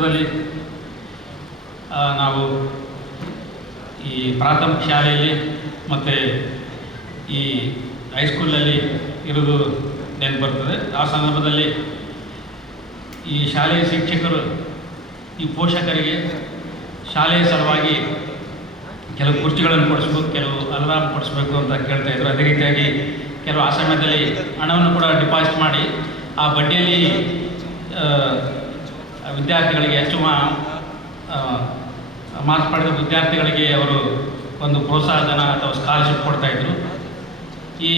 ದಲ್ಲಿ ನಾವು ಈ ಪ್ರಾಥಮಿಕ ಶಾಲೆಯಲ್ಲಿ ಮತ್ತು ಈ ಹೈಸ್ಕೂಲಲ್ಲಿ ಇರೋದು ನೆನಪು ಬರ್ತದೆ. ಆ ಸಂದರ್ಭದಲ್ಲಿ ಈ ಶಾಲೆಯ ಶಿಕ್ಷಕರು ಈ ಪೋಷಕರಿಗೆ ಶಾಲೆಯ ಸಲುವಾಗಿ ಕೆಲವು ಕುರ್ಚಿಗಳನ್ನು ಕೊಡಿಸ್ಬೇಕು, ಕೆಲವು ಅಲಾರಾಮ್ ಕೊಡಿಸ್ಬೇಕು ಅಂತ ಕೇಳ್ತಾಯಿದ್ರು. ಅದೇ ರೀತಿಯಾಗಿ ಕೆಲವು ಆ ಸಮಯದಲ್ಲಿ ಹಣವನ್ನು ಕೂಡ ಡಿಪಾಸಿಟ್ ಮಾಡಿ ಆ ಬಡ್ಡಿಯಲ್ಲಿ ವಿದ್ಯಾರ್ಥಿಗಳಿಗೆ ಹೆಚ್ಚು ಮಾರ್ಕ್ಸ್ ಪಡೆದ ವಿದ್ಯಾರ್ಥಿಗಳಿಗೆ ಅವರು ಒಂದು ಪ್ರೋತ್ಸಾಹಧನ ಅಥವಾ ಸ್ಕಾಲರ್ಶಿಪ್ ಕೊಡ್ತಾಯಿದ್ರು. ಈ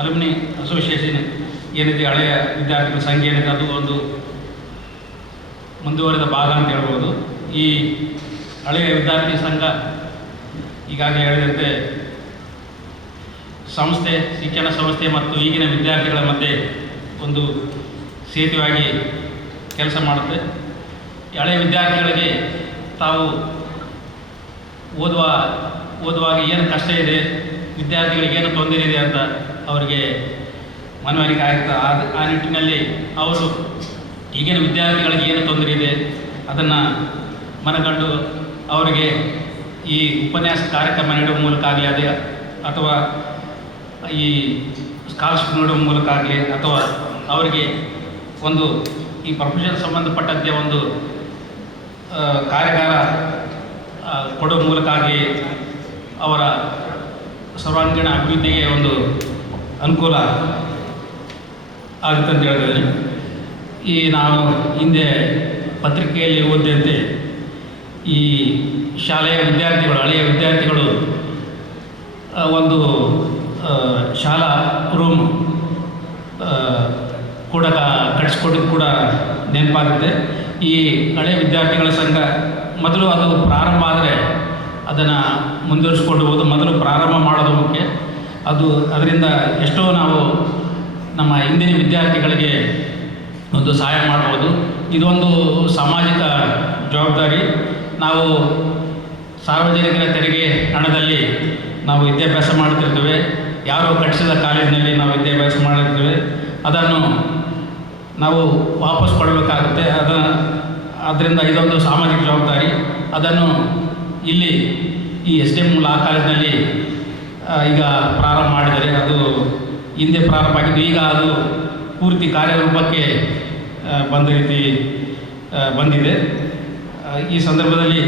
ಅಲುಮಿನಿ ಅಸೋಸಿಯೇಷನ್ ಏನಿದೆ, ಹಳೆಯ ವಿದ್ಯಾರ್ಥಿಗಳ ಸಂಘ ಏನಿದೆ, ಅದು ಒಂದು ಮುಂದುವರೆದ ಭಾಗ ಅಂತ ಹೇಳ್ಬೋದು. ಈ ಹಳೆಯ ವಿದ್ಯಾರ್ಥಿ ಸಂಘ ಈಗಾಗಲೇ ಹೇಳಿದಂತೆ ಸಂಸ್ಥೆ, ಶಿಕ್ಷಣ ಸಂಸ್ಥೆ ಮತ್ತು ಈಗಿನ ವಿದ್ಯಾರ್ಥಿಗಳ ಮಧ್ಯೆ ಒಂದು ಸೇತುವೆಯಾಗಿ ಕೆಲಸ ಮಾಡುತ್ತೆ. ಹಳೆಯ ವಿದ್ಯಾರ್ಥಿಗಳಿಗೆ ತಾವು ಓದುವಾಗ ಏನು ಕಷ್ಟ ಇದೆ, ವಿದ್ಯಾರ್ಥಿಗಳಿಗೆ ಏನು ತೊಂದರೆ ಇದೆ ಅಂತ ಅವರಿಗೆ ಮನವರಿಕೆ ಆಗುತ್ತೆ. ಆ ನಿಟ್ಟಿನಲ್ಲಿ ಅವರು ಈಗಿನ ವಿದ್ಯಾರ್ಥಿಗಳಿಗೆ ಏನು ತೊಂದರೆ ಇದೆ ಅದನ್ನು ಮನಗಂಡು ಅವರಿಗೆ ಈ ಉಪನ್ಯಾಸ ಕಾರ್ಯಕ್ರಮ ನೀಡುವ ಮೂಲಕ ಆಗಲಿ, ಅದೇ ಅಥವಾ ಈ ಸ್ಕಾಲರ್ಶಿಪ್ ನೀಡುವ ಮೂಲಕ ಆಗಲಿ, ಅಥವಾ ಅವರಿಗೆ ಒಂದು ಈ ಪ್ರೊಫೆಷನ್ ಸಂಬಂಧಪಟ್ಟಂತೆ ಒಂದು ಕಾರ್ಯಾಗಾರ ಕೊಡುವ ಮೂಲಕ ಆಗಿ ಅವರ ಸರ್ವಾಂಗೀಣ ಅಭಿವೃದ್ಧಿಗೆ ಒಂದು ಅನುಕೂಲ ಆಗುತ್ತೆ ಅಂತ ಹೇಳಿದ್ರೆ, ಈ ನಾವು ಹಿಂದೆ ಪತ್ರಿಕೆಯಲ್ಲಿ ಓದಿದಂತೆ ಈ ಶಾಲೆಯ ವಿದ್ಯಾರ್ಥಿಗಳು, ಹಳೆಯ ವಿದ್ಯಾರ್ಥಿಗಳು ಒಂದು ಶಾಲಾ ರೂಮ್ ಕೂಡ ಕಟ್ಟಿಸ್ಕೊಟ್ಟಿದ್ದು ಕೂಡ ನೆನಪಾಗುತ್ತೆ. ಈ ಹಳೆಯ ವಿದ್ಯಾರ್ಥಿಗಳ ಸಂಘ ಮೊದಲು ಅದು ಪ್ರಾರಂಭ ಆದರೆ ಅದನ್ನು ಮುಂದುವರಿಸ್ಕೊಂಡು ಹೋದು, ಮೊದಲು ಪ್ರಾರಂಭ ಮಾಡೋದು ಮುಖ್ಯ. ಅದರಿಂದ ಎಷ್ಟೋ ನಾವು ನಮ್ಮ ಹಿಂದಿನ ವಿದ್ಯಾರ್ಥಿಗಳಿಗೆ ಒಂದು ಸಹಾಯ ಮಾಡ್ಬೋದು. ಇದೊಂದು ಸಾಮಾಜಿಕ ಜವಾಬ್ದಾರಿ. ನಾವು ಸಾರ್ವಜನಿಕರ ತೆರಿಗೆ ಹಣದಲ್ಲಿ ನಾವು ವಿದ್ಯಾಭ್ಯಾಸ ಮಾಡ್ತಿರ್ತೇವೆ. ಯಾರೋ ಕಟ್ಟಿಸಿದ ಕಾಲೇಜಿನಲ್ಲಿ ನಾವು ವಿದ್ಯಾಭ್ಯಾಸ ಮಾಡಿರ್ತೇವೆ. ಅದನ್ನು ನಾವು ವಾಪಸ್ ಕೊಡಬೇಕಾಗುತ್ತೆ. ಅದರಿಂದ ಇದೊಂದು ಸಾಮಾಜಿಕ ಜವಾಬ್ದಾರಿ. ಅದನ್ನು ಇಲ್ಲಿ ಈ SDM ಲಾ ಕಾಲೇಜಿನಲ್ಲಿ ಈಗ ಪ್ರಾರಂಭ ಮಾಡಿದರೆ, ಅದು ಹಿಂದೆ ಪ್ರಾರಂಭ ಆಗಿದ್ದು, ಈಗ ಅದು ಪೂರ್ತಿ ಕಾರ್ಯರೂಪಕ್ಕೆ ಬಂದಿದೆ. ಈ ಸಂದರ್ಭದಲ್ಲಿ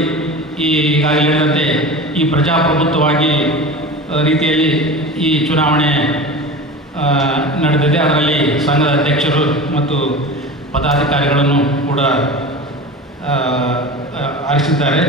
ಈಗಾಗಲೇ ಹೇಳಿದಂತೆ ಈ ಪ್ರಜಾಪ್ರಭುತ್ವವಾಗಿ ರೀತಿಯಲ್ಲಿ ಈ ಚುನಾವಣೆ ನಡೆದಿದೆ. ಅದರಲ್ಲಿ ಸಂಘದ ಅಧ್ಯಕ್ಷರು ಮತ್ತು ಪದಾಧಿಕಾರಿಗಳನ್ನು ಕೂಡ ಆರಿಸಿದ್ದಾರೆ.